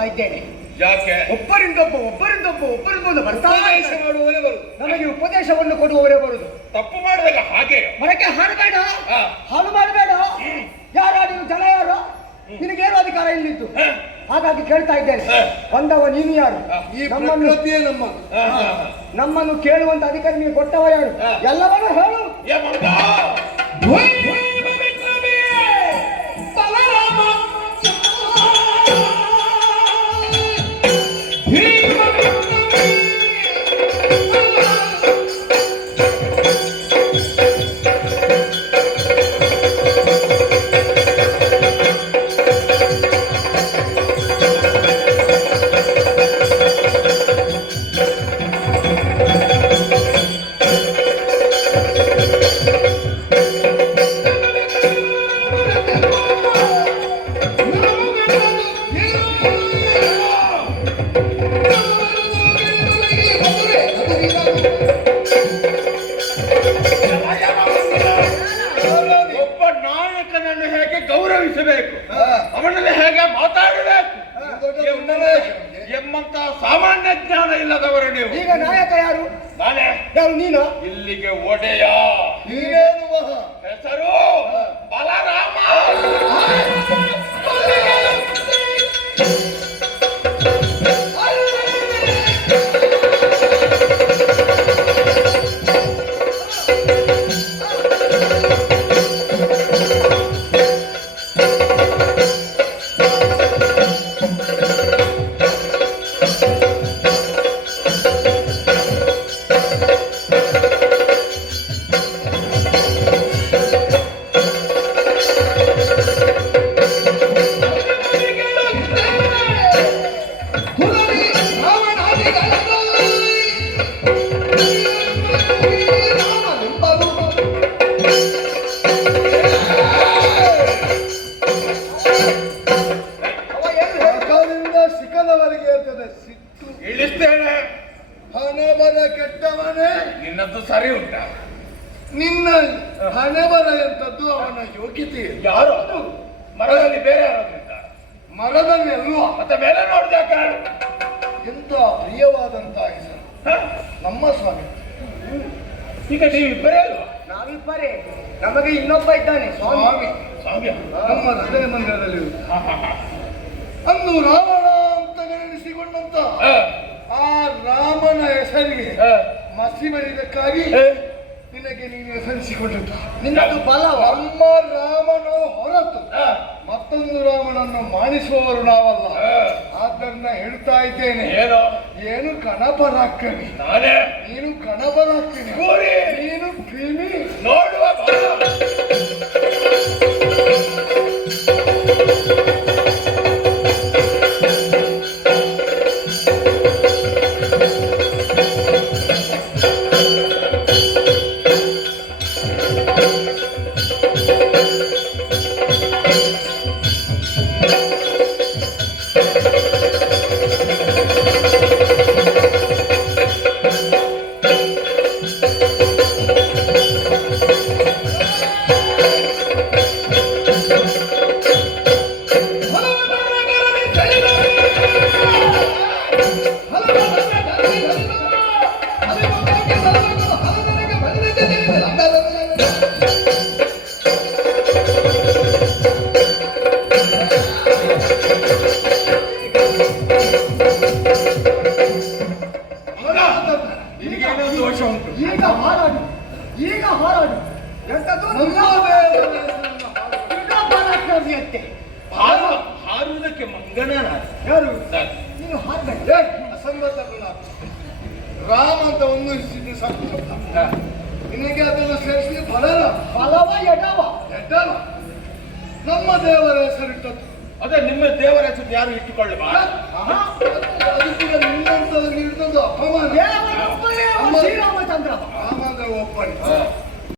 ಮಾಡ್ತಾ ಇದ್ದೇನೆ. ಯಾಕೆ? ಒಬ್ಬರಿಂದೊಬ್ಬ ಬರ್ತಾ ಮಾಡುವವರೇ ಬರುದು, ನಮಗೆ ಉಪದೇಶವನ್ನು ಕೊಡುವವರೇ ಬರುದು. ತಪ್ಪು ಮಾಡಿದಾಗ ಹಾಗೆ ಮರಕ್ಕೆ ಹಾಡಬೇಡ, ಹಾಳು ಮಾಡಬೇಡ. ಯಾರು ನೀನು? ಜನ ಯಾರು? ನಿನಗೇನು ಅಧಿಕಾರ ಇಲ್ಲಿದ್ದು? ಹಾಗಾಗಿ ಕೇಳ್ತಾ ಇದ್ದೇನೆ, ಬಂದವ ನೀನು ಯಾರು? ನಮ್ಮನ್ನು ಕೇಳುವಂತ ಅಧಿಕಾರ ನೀವು ಕೊಟ್ಟವ ಯಾರು? ಎಲ್ಲವನ್ನೂ ಹೇಳು. ಗೌರವಿಸಬೇಕು, ಅವನಲ್ಲಿ ಹೇಗೆ ಮಾತಾಡಬೇಕು ಎಂಬಂತ ಸಾಮಾನ್ಯ ಜ್ಞಾನ ಇಲ್ಲದವರು ನೀವು. ಈಗ ನಾಯಕ ಯಾರು? ನಾನೇ. ಯಾರು? ನೀನು? ಇಲ್ಲಿಗೆ ಒಡೆಯ. ಹೆಸರು ಬಲರಾಮ. ಇಳಿಸ್ತೇನೆ. ಹಣಬರ ಕೆಟ್ಟವನೇ. ನಿನ್ನದ್ದು ಸರಿ ಉಂಟ? ನಿನ್ನ ಹಣಬರ ಎಂತದ್ದು ಅವನ ಯೋಗ್ಯತೆ. ಯಾರು? ಮರದಲ್ಲಿ ಬೇರೆ ಯಾರಾದ್ರೂ ಇದ್ದಾರೆ? ಮರದಲ್ಲಿ ಅಲ್ವಾ? ಮತ್ತೆ ಮೇಲೆ ನೋಡ್ದಾಕ ಎಂತ ಪ್ರಿಯವಾದಂತ ಹೆಸರು ನಮ್ಮ ಸ್ವಾಮಿ. ಈಗ ನೀವಿಬ್ಬರೇ ಅಲ್ವಾ? ನಾವಿಬ್ಬರೇ. ನಮಗೆ ಇನ್ನೊಬ್ಬ ಇದ್ದಾನೆ ಸ್ವಾಮಿ. ಸ್ವಾಮಿ ನಮ್ಮ ಹೃದಯ ಮಂದಿರದಲ್ಲಿ ಅಂದು ರಾವಣ ಅಂತ ಎನಿಸಿಕೊಂಡಂತ ಆ ರಾಮನ ಹೆಸರಿಗೆ ಮಸಿ ಬಳಿದಕ್ಕಾಗಿ ನಿನಗೆ ನೀನು ಹೆಸರಿಸಿಕೊಂಡದ್ದು. ನಿನ್ನದು ಬಲ. ನಮ್ಮ ರಾಮನು ಹೊರತು ಮತ್ತೊಂದು ರಾಮನನ್ನು ಮಾನಿಸುವವರು ನಾವಲ್ಲ. ಆದ್ದರಿಂದ ಹೇಳ್ತಾ ಇದ್ದೇನೆ, ಏನು ಕಣಪರಾಕ್ಕನಿ. ನಾನೇ. ನೀನು ಕಣಪರಾಕ್ಕನಿ. ನೀನು ಕ್ರಿಮಿ. ನೋಡುವ ಈಗ ಹಾರಾಡು. ಎಂತದ್ದು ಹಾರುವುದಕ್ಕೆ ಮಂಗನ ಯಾರು? ನೀನು ಹಾರಬೇಡ. ಅಸಂಬದ್ಧಗಳು ರಾಮ ಅಂತ ಒಂದು ನಿನಗೆ ಅದನ್ನು ಸೇರಿಸಿ ಫಲವ ಎಡವ. ನಮ್ಮ ದೇವರ ಹೆಸರಿಟ್ಟದ್ದು. ಅದೇ ನಿಮ್ಮ ದೇವರ ಹೆಸರು ಯಾರು ಇಟ್ಟುಕೊಳ್ಳುವ? ಅದು ಕೂಡ ನಿನ್ನಂತವರಿಗೆ ಇರ್ತದ್ದು ಅಪಮಾನ. ಶ್ರೀರಾಮಚಂದ್ರ ರಾಮದ ಒಪ್ಪಣೆ.